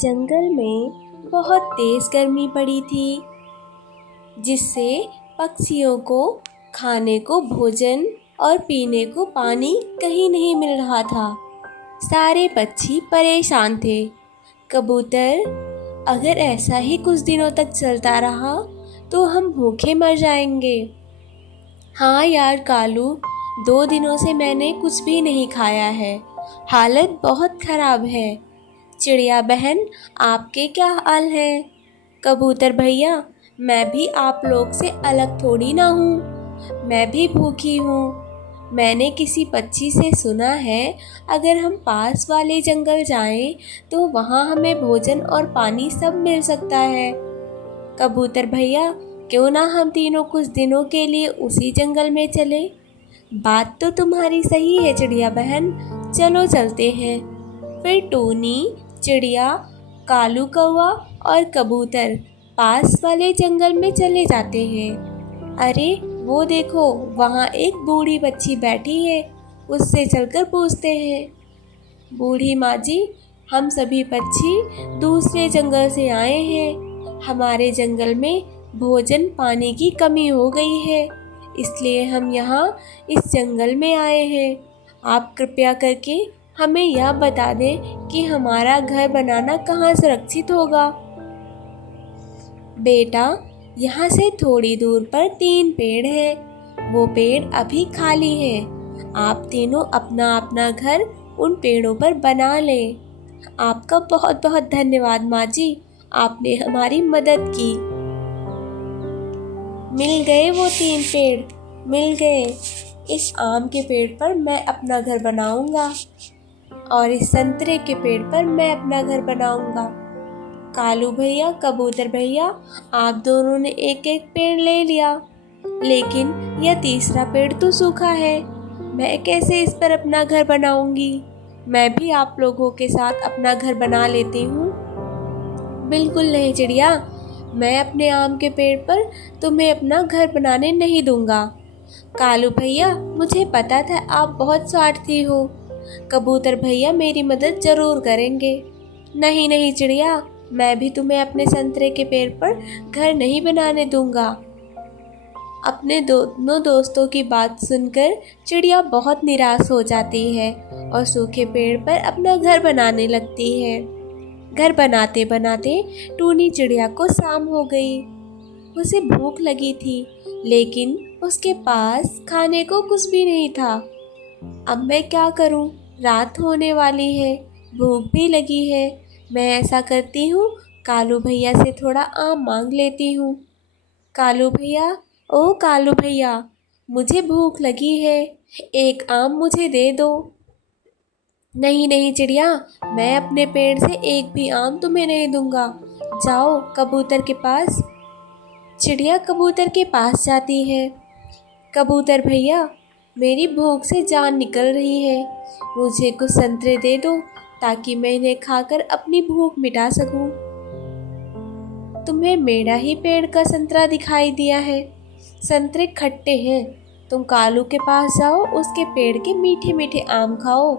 जंगल में बहुत तेज गर्मी पड़ी थी, जिससे पक्षियों को खाने को भोजन और पीने को पानी कहीं नहीं मिल रहा था। सारे पक्षी परेशान थे। कबूतर, अगर ऐसा ही कुछ दिनों तक चलता रहा तो हम भूखे मर जाएंगे। हाँ यार कालू, 2 दिनों से मैंने कुछ भी नहीं खाया है। हालत बहुत खराब है। चिड़िया बहन, आपके क्या हाल है? कबूतर भैया, मैं भी आप लोग से अलग थोड़ी ना हूँ, मैं भी भूखी हूँ। मैंने किसी पक्षी से सुना है, अगर हम पास वाले जंगल जाएं तो वहाँ हमें भोजन और पानी सब मिल सकता है। कबूतर भैया, क्यों ना हम तीनों कुछ दिनों के लिए उसी जंगल में चले? बात तो तुम्हारी सही है चिड़िया बहन, चलो चलते हैं। फिर टूनी, चिड़िया, कालू कौवा और कबूतर पास वाले जंगल में चले जाते हैं। अरे वो देखो, वहाँ एक बूढ़ी बच्ची बैठी है, उससे चलकर पूछते हैं। बूढ़ी माँ जी, हम सभी पक्षी दूसरे जंगल से आए हैं। हमारे जंगल में भोजन पानी की कमी हो गई है, इसलिए हम यहाँ इस जंगल में आए हैं। आप कृपया करके हमें यह बता दें कि हमारा घर बनाना कहाँ सुरक्षित होगा। बेटा, यहाँ से थोड़ी दूर पर 3 पेड़ है, वो पेड़ अभी खाली है। आप तीनों अपना अपना घर उन पेड़ों पर बना लें। आपका बहुत बहुत धन्यवाद माँ जी, आपने हमारी मदद की। मिल गए वो 3 पेड़, मिल गए। इस आम के पेड़ पर मैं अपना घर बनाऊंगा और इस संतरे के पेड़ पर मैं अपना घर बनाऊंगा। कालू भैया, कबूतर भैया, आप दोनों ने एक एक पेड़ ले लिया, लेकिन यह तीसरा पेड़ तो सूखा है। मैं कैसे इस पर अपना घर बनाऊंगी? मैं भी आप लोगों के साथ अपना घर बना लेती हूँ। बिल्कुल नहीं चिड़िया, मैं अपने आम के पेड़ पर तुम्हें अपना घर बनाने नहीं दूंगा। कालू भैया, मुझे पता था आप बहुत स्वार्थी हो। कबूतर भैया मेरी मदद जरूर करेंगे। नहीं नहीं चिड़िया, मैं भी तुम्हें अपने संतरे के पेड़ पर घर नहीं बनाने दूंगा। अपने दोनों दोस्तों की बात सुनकर चिड़िया बहुत निराश हो जाती है और सूखे पेड़ पर अपना घर बनाने लगती है। घर बनाते बनाते टूनी चिड़िया को शाम हो गई। उसे भूख लगी थी, लेकिन उसके पास खाने को कुछ भी नहीं था। अब मैं क्या करूं? रात होने वाली है, भूख भी लगी है। मैं ऐसा करती हूँ, कालू भैया से थोड़ा आम मांग लेती हूँ। कालू भैया, ओ कालू भैया, मुझे भूख लगी है, एक आम मुझे दे दो। नहीं नहीं चिड़िया, मैं अपने पेड़ से एक भी आम तुम्हें नहीं दूंगा। जाओ कबूतर के पास। चिड़िया कबूतर के पास जाती है। कबूतर भैया, मेरी भूख से जान निकल रही है, मुझे कुछ संतरे दे दो ताकि मैं इन्हें खाकर अपनी भूख मिटा सकूं। तुम्हें मेरा ही पेड़ का संतरा दिखाई दिया है, संतरे खट्टे हैं। तुम कालू के पास जाओ, उसके पेड़ के मीठे मीठे आम खाओ।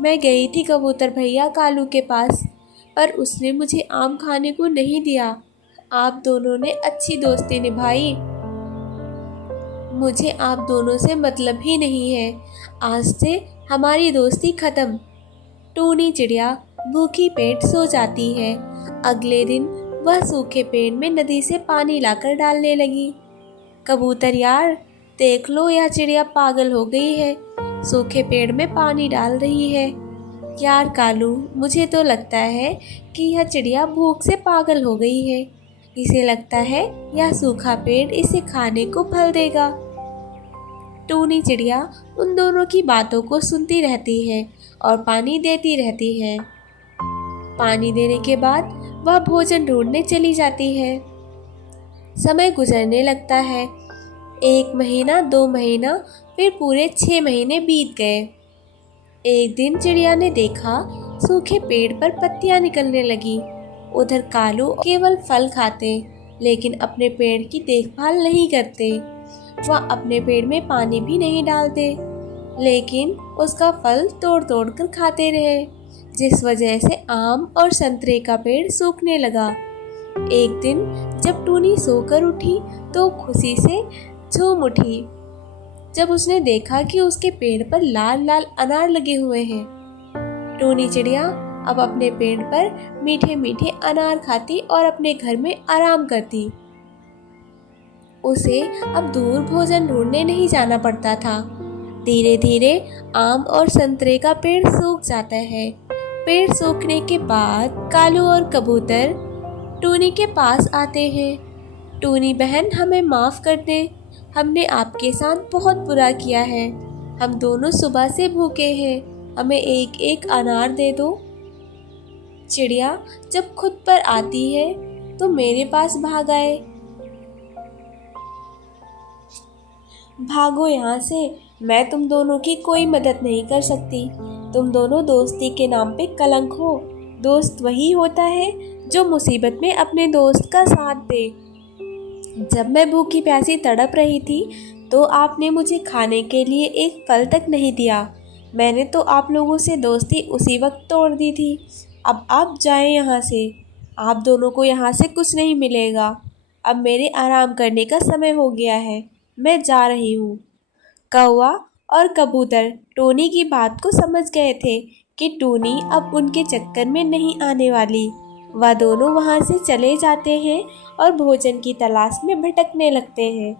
मैं गई थी कबूतर भैया कालू के पास, पर उसने मुझे आम खाने को नहीं दिया। आप दोनों ने अच्छी दोस्ती निभाई, मुझे आप दोनों से मतलब ही नहीं है। आज से हमारी दोस्ती खत्म। टूनी चिड़िया भूखी पेट सो जाती है। अगले दिन वह सूखे पेड़ में नदी से पानी लाकर डालने लगी। कबूतर यार, देख लो, यह चिड़िया पागल हो गई है, सूखे पेड़ में पानी डाल रही है। यार कालू, मुझे तो लगता है कि यह चिड़िया भूख से पागल हो गई है। इसे लगता है यह सूखा पेड़ इसे खाने को फल देगा। टूनी चिड़िया उन दोनों की बातों को सुनती रहती है और पानी देती रहती है। पानी देने के बाद वह भोजन ढूंढने चली जाती है। समय गुजरने लगता है। 1 महीना, 2 महीना, फिर पूरे 6 महीने बीत गए। एक दिन चिड़िया ने देखा सूखे पेड़ पर पत्तियां निकलने लगी। उधर कालू केवल फल खाते, लेकिन अपने पेड़ की देखभाल नहीं करते। वह अपने पेड़ में पानी भी नहीं डालते, लेकिन उसका फल तोड़ तोड़ कर खाते रहे। जिस वजह से आम और संतरे का पेड़ सूखने लगा। एक दिन जब टूनी सोकर उठी तो खुशी से झूम उठी जब उसने देखा कि उसके पेड़ पर लाल लाल अनार लगे हुए हैं। टूनी चिड़िया अब अपने पेड़ पर मीठे मीठे अनार खाती और अपने घर में आराम करती। उसे अब दूर भोजन ढूंढने नहीं जाना पड़ता था। धीरे धीरे आम और संतरे का पेड़ सूख जाता है। पेड़ सूखने के बाद कालू और कबूतर टूनी के पास आते हैं। टूनी बहन, हमें माफ़ कर दे, हमने आपके साथ बहुत बुरा किया है। हम दोनों सुबह से भूखे हैं, हमें एक एक अनार दे दो। चिड़िया जब खुद पर आती है तो मेरे पास भाग आए। भागो यहाँ से, मैं तुम दोनों की कोई मदद नहीं कर सकती। तुम दोनों दोस्ती के नाम पे कलंक हो। दोस्त वही होता है जो मुसीबत में अपने दोस्त का साथ दे। जब मैं भूखी प्यासी तड़प रही थी तो आपने मुझे खाने के लिए एक फल तक नहीं दिया। मैंने तो आप लोगों से दोस्ती उसी वक्त तोड़ दी थी। अब आप जाएं यहाँ से, आप दोनों को यहाँ से कुछ नहीं मिलेगा। अब मेरे आराम करने का समय हो गया है, मैं जा रही हूँ। कौवा और कबूतर टोनी की बात को समझ गए थे कि टोनी अब उनके चक्कर में नहीं आने वाली। वह दोनों वहाँ से चले जाते हैं और भोजन की तलाश में भटकने लगते हैं।